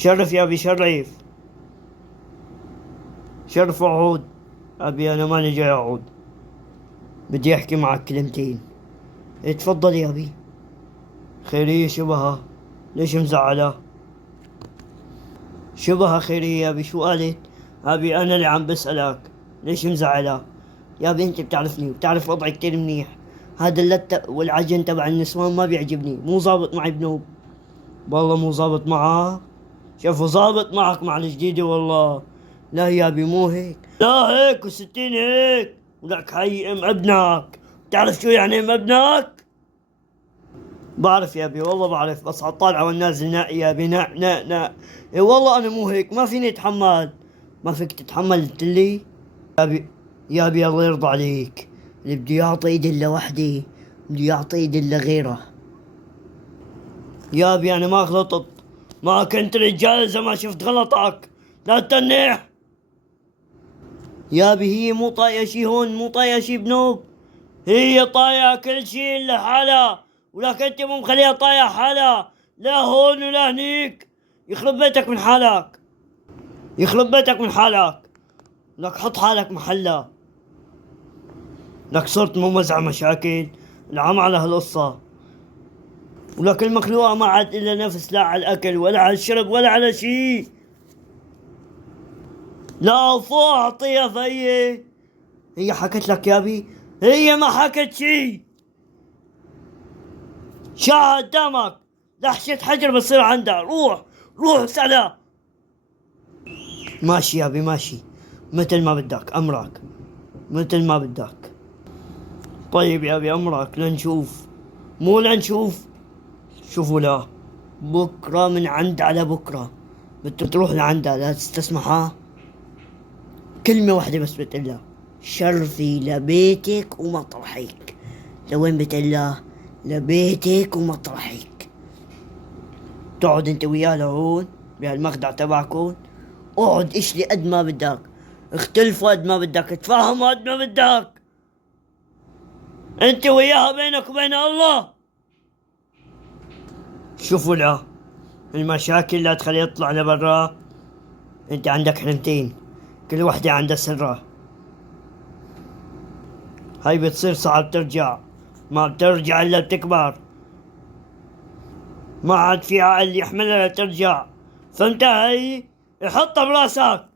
شرف يا ابي، شرف. شرف وعود. ابي انا ماني جاي اعود، بدي احكي معك كلمتين. اتفضل يا ابي. خيرية شبهها؟ ليش مزعلة؟ شبهها خيرية يا ابي، شو قالت؟ ابي انا اللي عم بسألك، ليش مزعلة؟ يا ابي انت بتعرفني وبتعرف وضعي كتير منيح. هذا اللت والعجن تبع النسوان ما بيعجبني، مو ظابط معي بنوب. والله مو ظابط معك. شوفوا ظابط معك مع الجديدة والله. لا يا ابي مو هيك، لا هيك وستين هيك. ولك حي ام ابنك. تعرف شو يعني ام ابنك؟ بعرف يا ابي والله بعرف، بس عالطالع والنازل نائي يا ابي، نا نا نا. اي والله انا مو هيك، ما فيني اتحمل. ما فيك تتحمل قلتلي؟ يا ابي، يا ابي الله يرضى عليك، اللي بده يعطي ايد الا وحده بده يعطي ايد الا غيره. يا ابي انا ما غلطت، ما كنت رجال اذا ما شفت غلطك. لا تتنح. يا ابي هي مو طايقه شي هون، مو طايقه شي بنوب. هي طايقه كل شي الا حالها، ولكن انت مو مخليها طايقه حالها، لا هون ولا هنيك. يخرب بيتك من حالك، يخرب بيتك من حالك. لك حط حالك محلها. لك صرت موزع مشاكل، العم على هالقصة. ولك المخلوقة ما عاد إلا نفس، لا على الأكل ولا على الشرب ولا على شي. لا فوق أعطيها فهي. هي حكت لك يا بي؟ هي ما حكت شي. شاهد قدامك، لحشة حجر بتصير عندها. روح، روح اسألها. ماشي يا بي ماشي، مثل ما بدك أمرك، مثل ما بدك. طيب يا بي أمرك، لنشوف. مو لنشوف، شوفوا لا. بكرة من عند على بكرة بتروح لعندها، لا تستسمحها. كلمة واحدة بس بتقلها: شرفي لبيتك ومطرحك. لوين بتقلها؟ لبيتك ومطرحك. تقعد انت وياه لهون بهالمخدع تبعكم، اقعد اشلي قد ما بدك، اختلفوا قد ما بدك، تفاهموا قد ما بدك، انت وياها بينك وبين الله. شوفوا لا، المشاكل لا تخليه يطلع لبرا. انت عندك حلمتين، كل وحدة عندها سرها. هاي بتصير صعب ترجع، ما بترجع الا بتكبر، ما عاد في عقل يحملها لترجع. فهمت هاي؟ حطها براسك.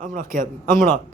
امرك يا ابي امرك.